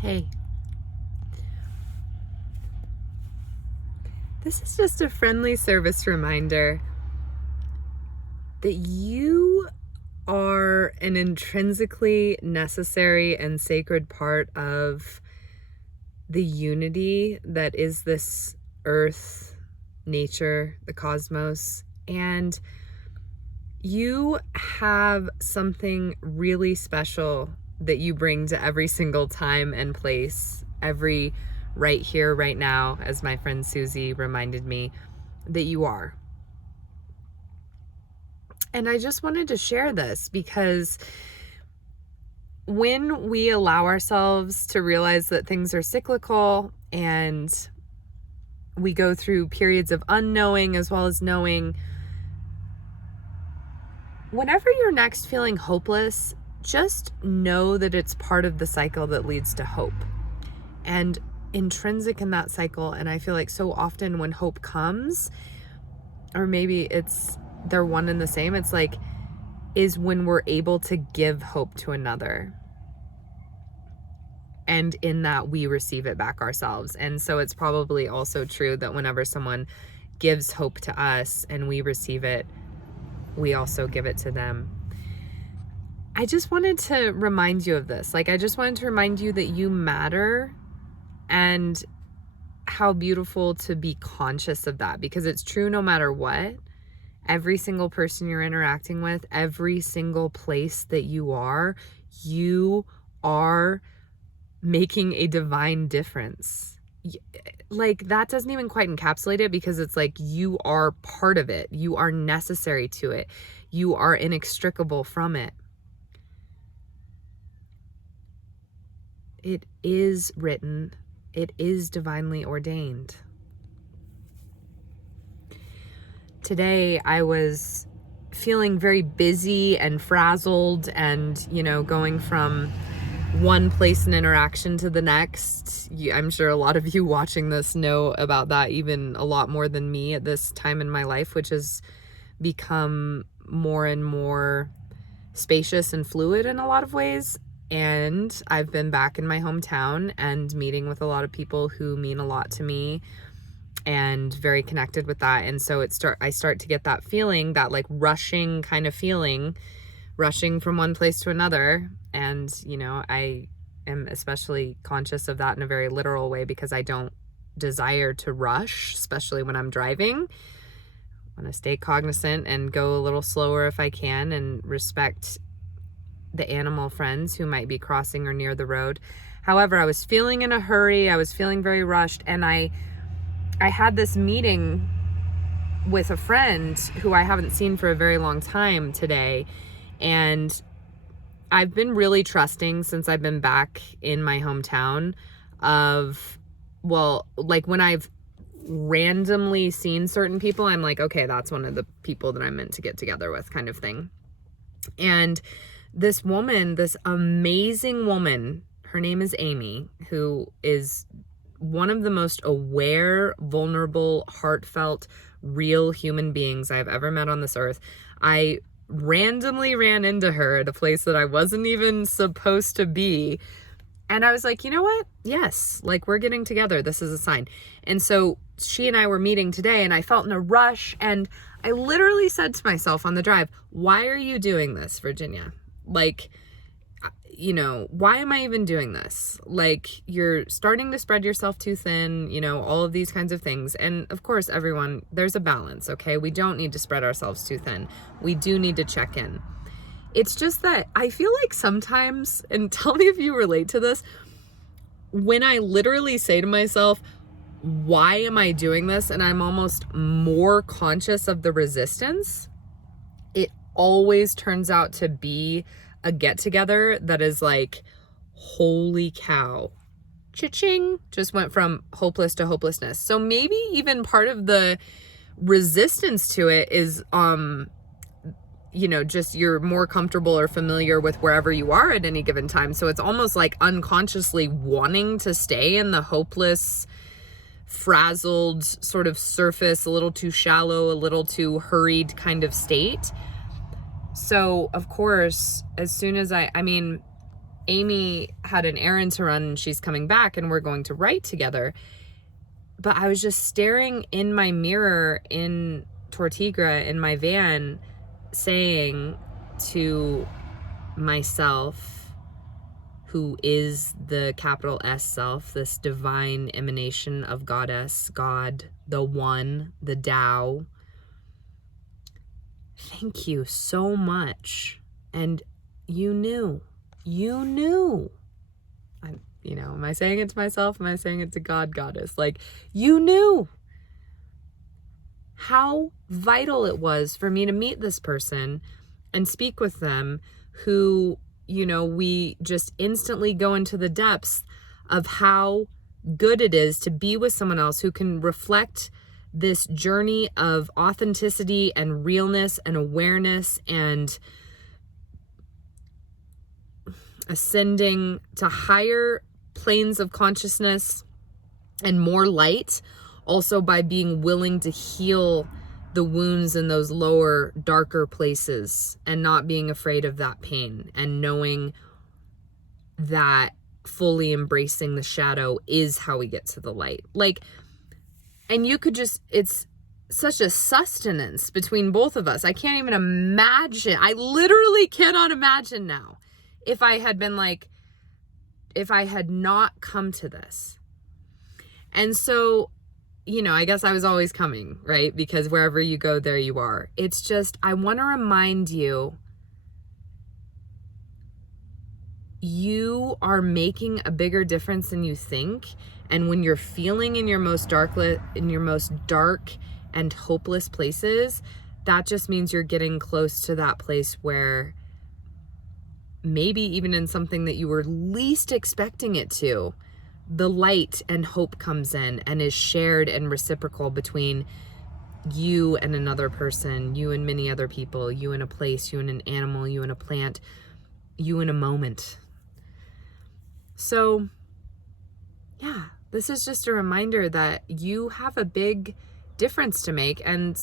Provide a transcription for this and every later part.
Hey, this is just a friendly service reminder that you are an intrinsically necessary and sacred part of the unity that is this earth, nature, the cosmos, and you have something really special that you bring to every single time and place, every right here, right now, as my friend Susie reminded me that you are. And I just wanted to share this because when we allow ourselves to realize that things are cyclical and we go through periods of unknowing as well as knowing, whenever you're next feeling hopeless, just know that it's part of the cycle that leads to hope. And intrinsic in that cycle, and I feel like so often when hope comes, or maybe they're one and the same, it's like, is when we're able to give hope to another. And in that, we receive it back ourselves. And so it's probably also true that whenever someone gives hope to us and we receive it, we also give it to them. I just wanted to remind you of this. I just wanted to remind you that you matter and how beautiful to be conscious of that, because it's true no matter what. Every single person you're interacting with, every single place that you are making a divine difference. That doesn't even quite encapsulate it, because it's like you are part of it. You are necessary to it. You are inextricable from it. It is written. It is divinely ordained. Today I was feeling very busy and frazzled and, going from one place and interaction to the next. I'm sure a lot of you watching this know about that even a lot more than me at this time in my life, which has become more and more spacious and fluid in a lot of ways. And I've been back in my hometown and meeting with a lot of people who mean a lot to me and very connected with that. And so I start to get that feeling, that rushing kind of feeling, rushing from one place to another. And, I am especially conscious of that in a very literal way, because I don't desire to rush, especially when I'm driving. I want to stay cognizant and go a little slower if I can, and respect the animal friends who might be crossing or near the road. However, I was feeling in a hurry. I was feeling very rushed. And I had this meeting with a friend who I haven't seen for a very long time today. And I've been really trusting since I've been back in my hometown when I've randomly seen certain people, I'm like, okay, that's one of the people that I'm meant to get together with, kind of thing. And this woman, this amazing woman, her name is Amy, who is one of the most aware, vulnerable, heartfelt, real human beings I've ever met on this earth. I randomly ran into her at a place that I wasn't even supposed to be. And I was like, you know what? Yes, we're getting together. This is a sign. And so she and I were meeting today, and I felt in a rush. And I literally said to myself on the drive, why are you doing this, Virginia? Why am I even doing this? You're starting to spread yourself too thin, all of these kinds of things. And of course, everyone, there's a balance, okay? We don't need to spread ourselves too thin. We do need to check in. It's just that I feel like sometimes, and tell me if you relate to this, when I literally say to myself, why am I doing this? And I'm almost more conscious of the resistance, it always turns out to be a get together that is holy cow, cha-ching, just went from hopeless to hopelessness. So maybe even part of the resistance to it is, just you're more comfortable or familiar with wherever you are at any given time. So it's almost like unconsciously wanting to stay in the hopeless, frazzled sort of surface, a little too shallow, a little too hurried kind of state. So of course, as soon as Amy had an errand to run and she's coming back and we're going to write together. But I was just staring in my mirror in Tortigra in my van, saying to myself, who is the capital S self, this divine emanation of Goddess, God, the One, the Tao, thank you so much. And you knew. Am I saying it to myself? Am I saying it to God, Goddess? Like, you knew how vital it was for me to meet this person and speak with them, who, we just instantly go into the depths of how good it is to be with someone else who can reflect this journey of authenticity and realness and awareness and ascending to higher planes of consciousness and more light, also by being willing to heal the wounds in those lower, darker places and not being afraid of that pain, and knowing that fully embracing the shadow is how we get to the light. And you could just, it's such a sustenance between both of us. I can't even imagine. I literally cannot imagine now if I had not come to this. And so, I guess I was always coming, right? Because wherever you go, there you are. It's just, I want to remind you, you are making a bigger difference than you think. And when you're feeling in your most dark and hopeless places, that just means you're getting close to that place where maybe even in something that you were least expecting it to, the light and hope comes in and is shared and reciprocal between you and another person, you and many other people, you and a place, you and an animal, you and a plant, you and a moment. So, yeah, this is just a reminder that you have a big difference to make, and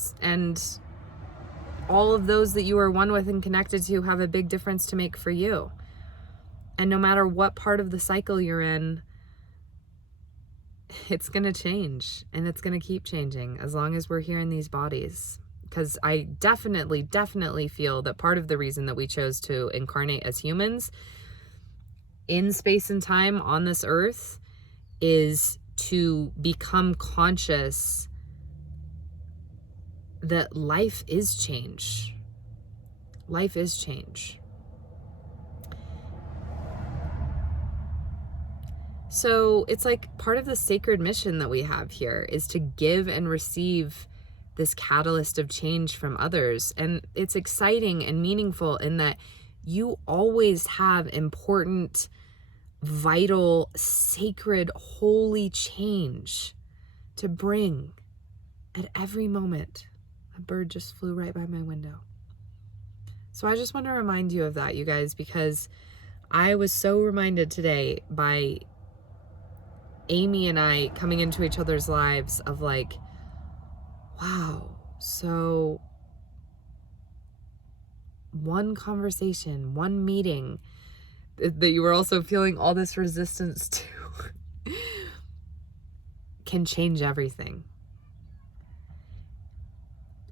all of those that you are one with and connected to have a big difference to make for you. And no matter what part of the cycle you're in, it's going to change, and it's going to keep changing as long as we're here in these bodies. Because I definitely feel that part of the reason that we chose to incarnate as humans in space and time on this earth is to become conscious that life is change. Life is change. So it's like part of the sacred mission that we have here is to give and receive this catalyst of change from others. And it's exciting and meaningful in that you always have important, vital, sacred, holy change to bring at every moment. A bird just flew right by my window. So I just want to remind you of that, you guys, because I was so reminded today by Amy and I coming into each other's lives of like, wow, so one conversation, one meeting that you were also feeling all this resistance to can change everything.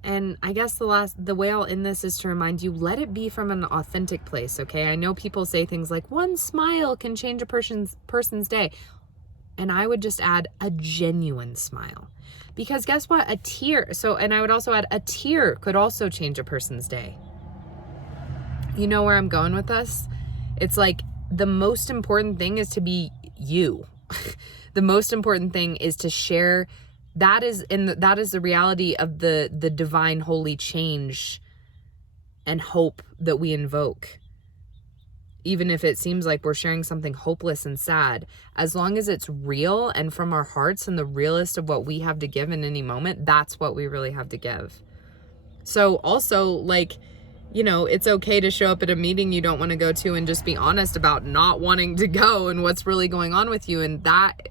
And I guess the way I'll end this is to remind you, let it be from an authentic place, okay? I know people say things like one smile can change a person's day. And I would just add a genuine smile. Because guess what? And I would also add a tear could also change a person's day. You know where I'm going with this? It's like the most important thing is to be you. The most important thing is to share. That is the reality of the divine holy change and hope that we invoke. Even if it seems like we're sharing something hopeless and sad, as long as it's real and from our hearts and the realest of what we have to give in any moment, that's what we really have to give. So also, it's okay to show up at a meeting you don't want to go to and just be honest about not wanting to go and what's really going on with you. And that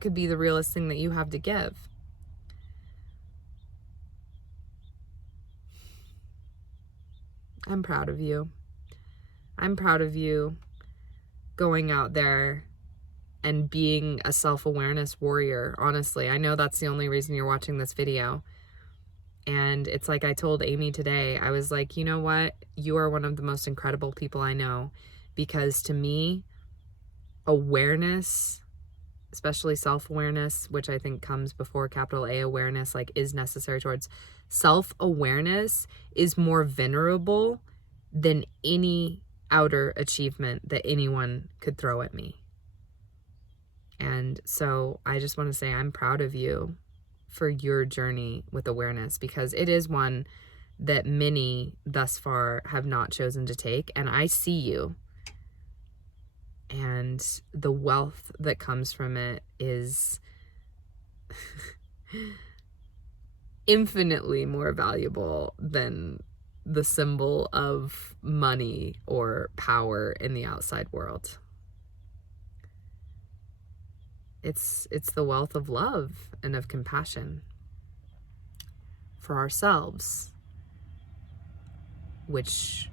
could be the realest thing that you have to give. I'm proud of you. I'm proud of you going out there and being a self-awareness warrior. Honestly, I know that's the only reason you're watching this video. And it's like I told Amy today, I was like, you know what? You are one of the most incredible people I know, because to me, awareness, especially self-awareness, which I think comes before capital A awareness, like is necessary towards self-awareness, is more venerable than any outer achievement that anyone could throw at me. And so I just want to say I'm proud of you for your journey with awareness, because it is one that many thus far have not chosen to take. And I see you, and the wealth that comes from it is infinitely more valuable than the symbol of money or power in the outside world. It's the wealth of love and of compassion for ourselves, which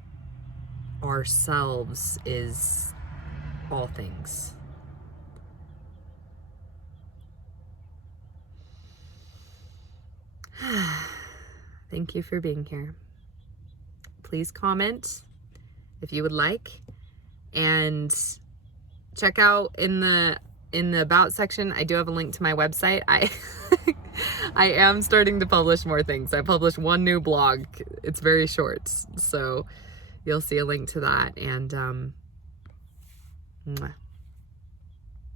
ourselves is all things. Thank you for being here. Please comment if you would like, and check out in the about section, I do have a link to my website. I am starting to publish more things. I published one new blog. It's very short, so you'll see a link to that. And mwah.